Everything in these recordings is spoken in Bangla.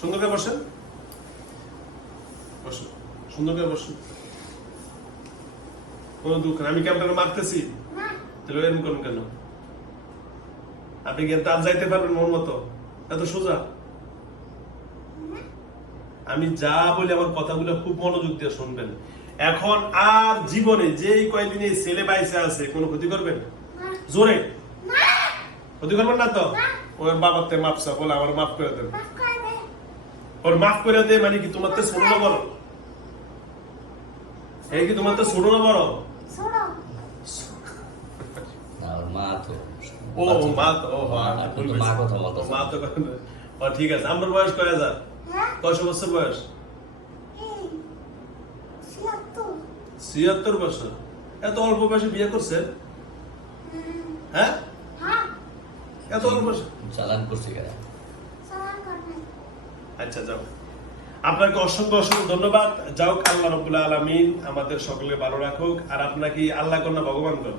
সুন্দর করে বসেন। বসুন সুন্দর করে বসুন। কোনো দুঃখ আমি কি আপনাকে মারতেছি। তাহলে এরকম করুন কেন? আপনি কি তার যাইতে পারবেন মন মতো? এত সোজা? আমি যা বলি আমার কথাগুলো খুব মনোযোগ দিয়ে শুনবেন। এখন আর জীবনে যেই কয়দিন এই ছেলে বাইসে আছে কোনো ক্ষতি করবেন? জোরে? ক্ষতি করবেন না তো? ওর বাবার তে মাপসা বলে আমার মাফ করে দেন। ওর মাফ করে দে মানে কি তোমার তো ছোট না বড় এই কি তোমার তো ছোট না বড় মা তো ও মা তো ও মা কথা বলতেছেন। মা তো ও ঠিক আছে আমার বয়স কয় হাজার কয়শো বছর বয়স ছিয়াত্তর বছর এত অল্প বয়সে বিয়ে করছে হ্যাঁ এত অল্প বয়সে চালান করছে কেন আচ্ছা যাও। আপনাকে অসংখ্য অসংখ্য ধন্যবাদ। যাও আল্লাহ রবুল্লাহ আলমিন আমাদের সকলে ভালো রাখুক। আর আপনাকে আল্লাহ কন্যা ভগবান কন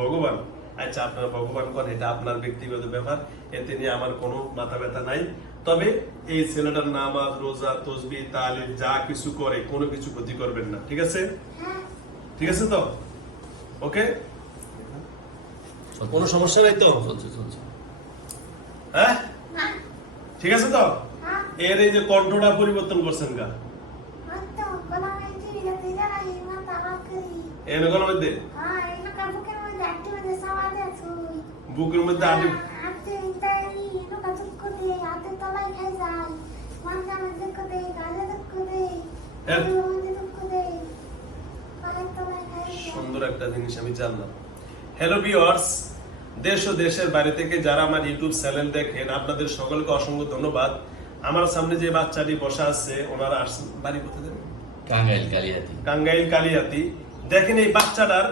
ভগবান। আচ্ছা আপনার ভগবান কন এটা আপনার ব্যক্তিগত ব্যাপার। এতে নিয়ে আমার কোনো মাথা ব্যথা নাই। তবে এই ছেলেটার নামাজ রোজা তসবি তালিম যা কিছু করে কোনো কিছু ক্ষতি করবেন না। ঠিক আছে? ঠিক আছে তো? ওকে? কোনো সমস্যা নাই তো? হ্যাঁ? ঠিক আছে তো? এর এই যে কণ্ঠটা পরিবর্তন করছেন গা। এর কোনো মধ্যে বুকের মধ্যে আটি সুন্দর একটা জিনিস আমি জানলাম। হ্যালো ভিউয়ার্স দেশ ও দেশের বাইরে থেকে যারা আমার ইউটিউব চ্যানেল দেখেন আপনাদের সকলকে অসংখ্য ধন্যবাদ। আমার সামনে যে বাচ্চাটি বসা আছে ওনারা আসছেন বাড়ি কোথায় জানেন? টাঙ্গাইল কালিয়াতি টাঙ্গাইল কালিয়াতি দেখেন এই বাচ্চাটার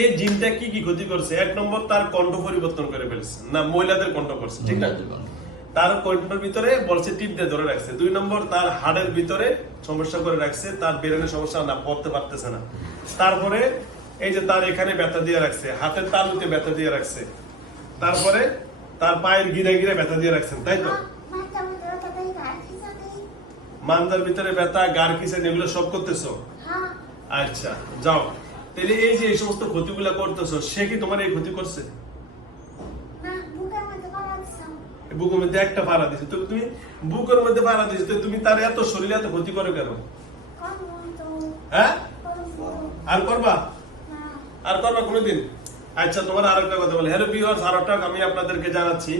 এই জিনটা কি কি ক্ষতি করছে? এক নম্বর তার কণ্ঠ পরিবর্তন করে ফেলছে। না মহিলাদের কণ্ঠ করছে ঠিক না? তার কণ্ঠের ভিতরে বলছে টিপ দিয়ে ধরে রাখছে। দুই নম্বর তার হাড়ের ভিতরে সমস্যা করে রাখছে। তার ব্রেনের সমস্যা না পড়তে পারতেছে না। তারপরে এই যে তার এখানে ব্যথা দিয়ে রাখছে হাতের তালুতে ব্যথা দিয়ে রাখছে। তারপরে তার পায়ের গিরে গিরে ব্যথা দিয়ে রাখছেন, তাই তো? মানজার ভিতরে ব্যথা, গার কিসেন, এগুলো সব করতেছো? আচ্ছা যাও। তাহলে এই যে এই সমস্ত ক্ষতিগুলো করতেছো, সে কি তোমার এই ক্ষতি করছে? বুকের মধ্যে একটা পাড়া দিছে। তো তুমি বুকের মধ্যে পাড়া দিছে, তো তুমি তার এত শরীরে এত ক্ষতি করো কেন? হ্যাঁ? আর করবা? আর করবা কোনোদিন? আচ্ছা তোমার আর একটা কথা বলি। হ্যালো আর একটা আমি আপনাদেরকে জানাচ্ছি।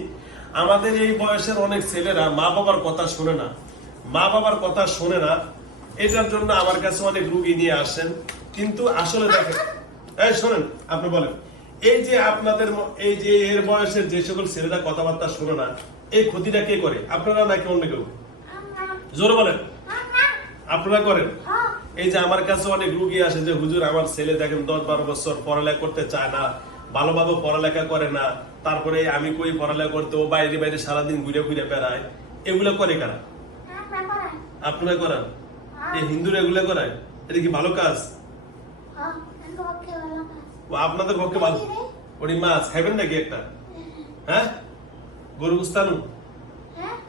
আমাদের এই বয়সের অনেক ছেলেরা মা বাবার কথা শোনে না। মা বাবার কথা শোনে না। এটার জন্য আমার কাছে অনেক রুগী নিয়ে আসেন। কিন্তু আসলে দেখেন এই শোনেন আপনি বলেন এই যে আপনাদের এই যে এর বয়সের যে সকল ছেলেরা কথাবার্তা শোনে না এই ক্ষতিটা কে করে? আপনারা নাকি অন্য কেউ? জোরে বলেন। আপনারা করেন। এই যে আমার কাছে অনেক রুগী আসে যে হুজুর আমার ছেলে দেখেন দশ বারো বছর পড়ালেখা করতে চায় না ভালোভাবে পড়ালেখা করে না। তারপরে আমি কই পড়ালেখা করতে ও বাইরে বাইরে সারাদিন ঘুরে ঘুরে বেড়ায়। এগুলো করে কারা? আপনারা করান? এই হিন্দুরা এগুলো করায়? এটা কি ভালো কাজ? ও আপনাদের পক্ষে ভালো। ওটি মাছ খাইবেন নাকি একটা? হ্যাঁ? গরু গুস্তানু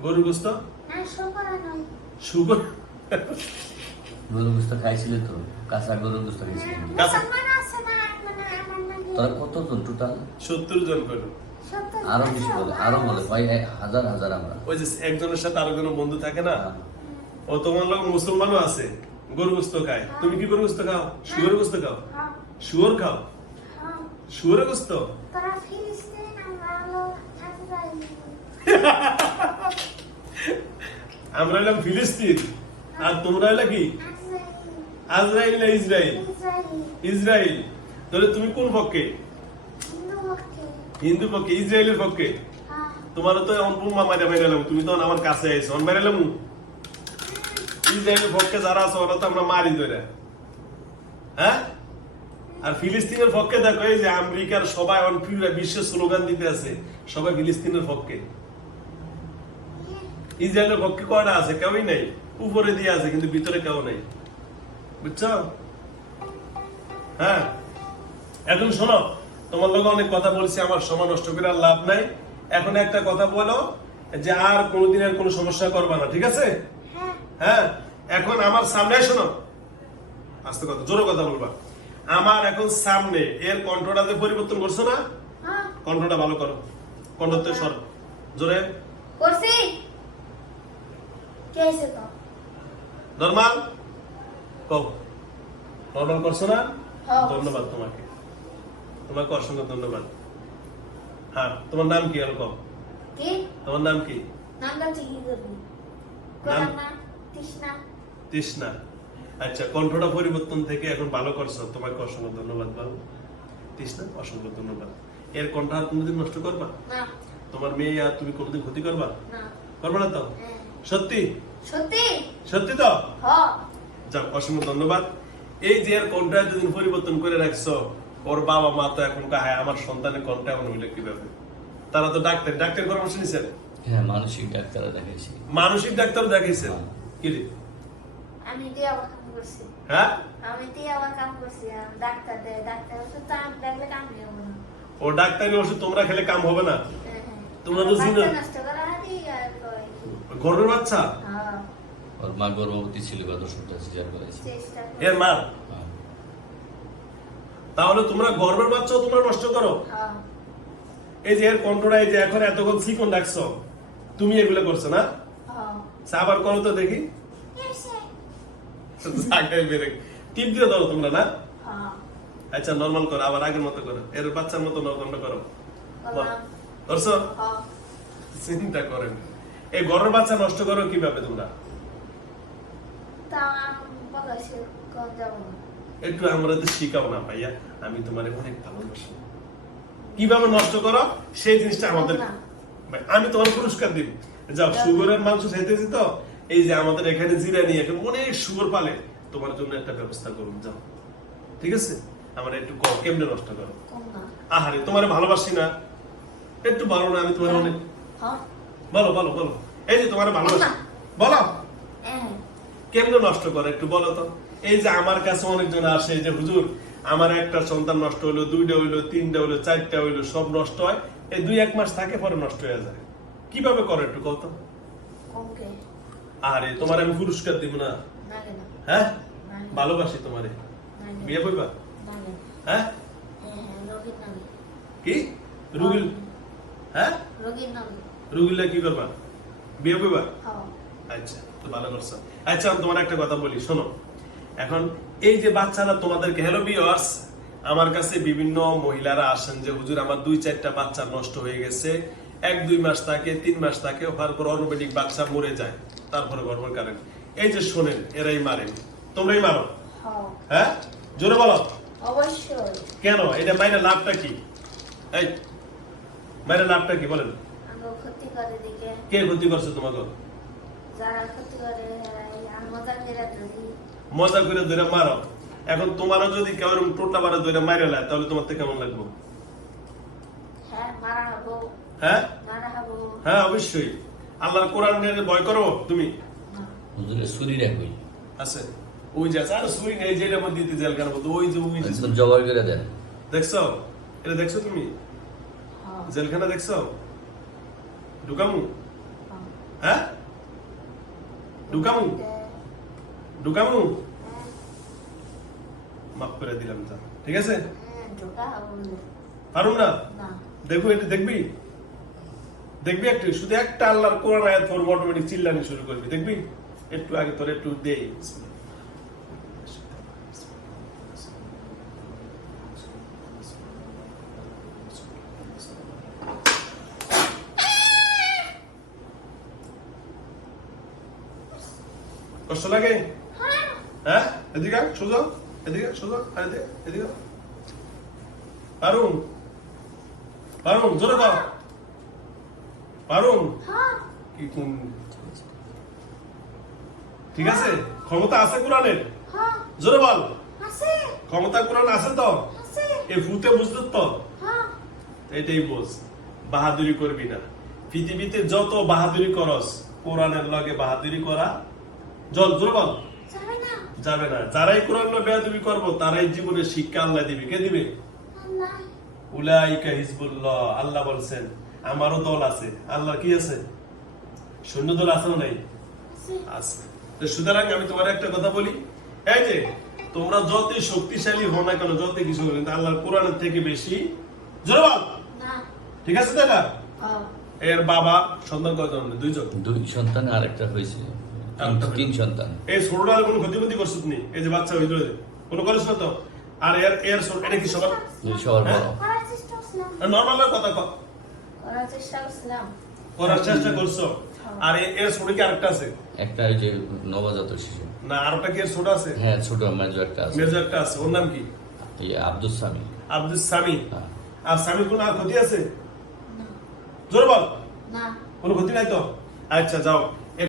গরু গুস্ত? সুগর গরু গুস্ত খাইছিল তো? কাঁচা গরু গুস্ত খাইছিল? তোরা কতজন টোটাল সত্তর জন করে। আরও বেশি বলে আরও বলে ভাই হাজার হাজার আমরা। ওই যে একজনের সাথে আরেকজন বন্ধু থাকে না? ও তোমার লোক মুসলমানও আছে গরু গোস্ত খায়। তুমি কি গরু গোস্ত খাও? শুয়োর গোস্ত খাও? শুয়োর খাও? শুয়োর গোস্ত? আমরা হলো এলাম ফিলিস্তিন। আর তোমরা এলা কি? আজরাইল না ইসরায়েল ইসরায়েল তাহলে তুমি কোন পক্ষে? হিন্দু পক্ষে। ইসরায়েলের পক্ষে হ্যাঁ। তোমার তো এমন বুম্বা মারা মেরালাম তুমি তো আমার কাছে আইছো অন মেরালাম ইসরায়েলের পক্ষে যারা আছে ওরা তো আমরা মারি ধরে। হ্যাঁ? আর ফিলিস্তিনের পক্ষে দেখো এই যে আমেরিকার সবাই অন পুরা বিশ্বে স্লোগান দিতে আছে সবাই ফিলিস্তিনের পক্ষে। ইসরায়েলের পক্ষে কয়টা আছে? কেউই নাই। উপরে দিয়ে আছে কিন্তু ভিতরে কেউ নেই। বুঝছ? হ্যাঁ? এখন শোনো তোমার লোক অনেক কথা বলছি আমার সময় নষ্ট করে আর লাভ নাই। এখন একটা কথা বলো যে আর কোনোদিন আর কোনো সমস্যা করবা না ঠিক আছে? হ্যাঁ। হ্যাঁ? এখন আমার সামনে শোনো। আস্তে কথা জোরে কথা বলবা। আমার এখন সামনে এর কণ্ঠটা যে পরিবর্তন করছ না? হ্যাঁ। কণ্ঠটা ভালো করো। কণ্ঠতে সর। জোরে। করছি। কে তো নর্মাল? কও। নর্মাল করছ না? হ্যাঁ। ধন্যবাদ তোমাকে। তোমাকে অসংখ্য ধন্যবাদ। হ্যাঁ তোমার নাম কি আর কও? কি? তোমার নাম কি? নামটা ঠিকই করবি করলাম না তৃষ্ণা। তৃষ্ণা। আচ্ছা কণ্ঠটা পরিবর্তন থেকে এখন ভালো করছ। তোমাকে অসংখ্য ধন্যবাদ বাবু। তৃষ্ণা অসংখ্য ধন্যবাদ। এর কণ্ঠ আর কোনোদিন নষ্ট করবা? না। তোমার মেয়ে আর তুমি কোনোদিন ক্ষতি করবা? না। করবা না তো? হ্যাঁ। সত্যি? সত্যি? সত্যি তো? হ যাক অসংখ্য ধন্যবাদ। এই যে এর কণ্ঠ এতদিন পরিবর্তন করে রাখছো ওর বাবা মা তো এখন কাহায় আমার সন্তানের কণ্ঠ এমন হইলে কীভাবে? তারা তো ডাক্তার ডাক্তার পরামর্শ নিছেন? হ্যাঁ মানসিক ডাক্তাররা দেখাইছি। মানসিক ডাক্তার দেখাইছেন? কি রে? আমি দিয়ে আবার কাম করছি। হ্যাঁ? আমি দিয়ে আবার কাম করছি ডাক্তার দেয় ডাক্তার ওষুধ তো আমি দেখলে কাম হবে না ও ডাক্তারি ওষুধ তোমরা খেলে কাম হবে না? হ্যাঁ, হ্যাঁ। তোমরা তো জিনো- আর। গর্ভের বাচ্চা? হ্যাঁ, ওর মা গর্ভবতী ছিল গত সপ্তাহে সিজার করেছে এর মা হ্যাঁ। তাহলে তোমরা গর্ভের তোমরা নষ্ট করো? হ্যাঁ, এই যে এর কণ্ঠটা এই যে এখন এতক্ষণ ডাকছো তুমি এগুলো করছ না? হ্যাঁ। আচ্ছা, আবার করো তো দেখি। টিপ দিয়ে ধরো তোমরা না? হ্যাঁ, আচ্ছা নর্মাল করো আবার আগের মতো করো। এর বাচ্চার মতো নর্মাল করো। ধরছো? হ্যাঁ, চিন্তা করেন। এই গর্ভের বাচ্চা নষ্ট করো কীভাবে তোমরা তা আমি বলেছি, কোন যাব না। একটু আমরা তো শিখাও না ভাইয়া আমি তোমার অনেক ভালোবাসি। কীভাবে নষ্ট করো? সেই জিনিসটা আমাদের আমি তোমার পুরস্কার দিব। যাও সুগরের মাংস খাইতেছি তো এই যে আমাদের এখানে জিরা নিয়ে এখানে অনেক সুগর পালে তোমার জন্য একটা ব্যবস্থা করুন যাও। ঠিক আছে? আমার একটু কম কেমনে নষ্ট করো? আহারে তোমার ভালোবাসি না। একটু বলো না আমি তোমার অনেক হ্যাঁ, বলো বলো বলো। এই যে তোমার ভালোবাসি। বলো। হ্যাঁ, কেমনে নষ্ট করে একটু বলো তো? এই যে আমার কাছে অনেকজন আসে যে হুজুর আমার একটা সন্তান নষ্ট হইল দুইটা হইল তিনটা হইল চারটা হইল সব নষ্ট হয়। এই দুই এক মাস থাকে পরে নষ্ট হয়ে যায়। কীভাবে করে একটু কত আরে তোমার আমি পুরস্কার দিব না। হ্যাঁ? ভালোবাসি তোমারে। বিয়ে করবা? হ্যাঁ? হ্যাঁ, হ্যাঁ। কি? রুগিল হ্যাঁ? রোগীর কি করবা? বিয়ে করবা? হ্যাঁ, আচ্ছা তো ভালো করছ। আচ্ছা আমি তোমার একটা কথা বলি শোনো। এখন এই যে বাচ্চারা তোমাদেরকে হ্যালো বিয়ার্স আমার কাছে বিভিন্ন মহিলারা আসেন যে হুজুর আমার দুই চারটা বাচ্চা নষ্ট হয়ে গেছে। এক দুই মাস থাকে তিন মাস থাকে তারপর অটোমেটিক বাচ্চা মরে যায়। তারপরে গর্ভ কারেন এই যে শোনেন এরাই মারেন। তোমরাই মারো। হ্যাঁ, হ্যাঁ? জোরে বলো। কেন? এটা মাইনের লাভটা কি? এই মাইনের লাভটা কি বলেন? কে ক্ষতি করছে তোমাকে? মজা যদি মজা করে ধরে মারো। এখন তোমারও যদি কেউ এরকম টোটা মারে ধরে মারে নেয় তাহলে তোমার থেকে কেমন লাগবে? হ্যাঁ হ্যাঁ? হ্যাঁ অবশ্যই। আল্লাহর কোরআন নিয়ে ভয় করো তুমি? হুজুরের শরীরে কই আছে। ওই যে আর সুই নেই যেটা মধ্যে দিতে জেলখানা বলতো ওই যে ওই একদম জবাই করে দেন। দেখছ? এটা দেখছ তুমি? হ্যাঁ, জেলখানা দেখছ? ঢুকামু? হ্যাঁ। ঢুকামু ঢুকামু মাফ করে দিলাম তা ঠিক আছে? না। পারুম না? না। দেখব এটা দেখবি? দেখবি একটু শুধু একটা আল্লাহর কোরআন আয়াত পড়ব অটোমেটিক চিল্লানি শুরু করবি। দেখবি? একটু আগে তোর একটু দেই। কষ্ট লাগে? হ্যাঁ? এদিকে সোজা। এদিকে সোজা। আর এদিকে এদিকে। পারুম? পারুম? জোরে দাও পারুম? কি কোন ঠিক আছে? ক্ষমতা আছে কোরআনের? জোরে বল। ক্ষমতা কোরআন আছে তো? আছে, এ ভূতে বুঝতে তো? এটাই বোঝ। বাহাদুরি করবি না। পৃথিবীতে যত বাহাদুরি করস কোরআনের লগে বাহাদুরি করা জল জোরে বল। যাবে না, যাবে না। যারাই কোরআন বেয়াদুবি করব তারাই জীবনে শিক্ষা আল্লাহ দিবে। কে দিবে? আল্লাহ, উলাইকা হিজবুল্লাহ আল্লাহ বলছেন আমারও দল আছে। আল্লাহ কি আছে? সৈন্যদল আছে না নাই? আছে। সুতরাং আমি তোমার একটা কথা বলি এই যে তোমরা যতই শক্তিশালী হও না কেন যতই কিছু হো কিন্তু আল্লাহর কোরআনের থেকে বেশি জোরে বল। ঠিক আছে দাদা এর বাবা সন্তান কয়জন? দুইজন। দুই সন্তান আর একটা হয়েছে। আরেকটা তিন সন্তান। এই ছোটটার কোনো ক্ষতিপতি করছ তুমি? এই যে বাচ্চা হইল কোনো করিস না তো? আর এর এর ছোট এটা কি সবার সবার বড়। করার নর্মাল কথা কও। করার চেষ্টা করছিলাম। করার চেষ্টা করছ? আর এর ছোট কি আরেকটা আছে? একটা ওই যে নবজাত শিশু। না আরেকটা কি এর ছোট আছে? হ্যাঁ ছোট মেজো একটা আছে। মেজো একটা আছে। ওর নাম কি? আব্দুল সামি। আব্দুল সামি। হ্যাঁ। আর স্বামীর কোনো আর ক্ষতি আছে? না। জোরে বল। না। কোনো ক্ষতি নাই তো? আচ্ছা যাও।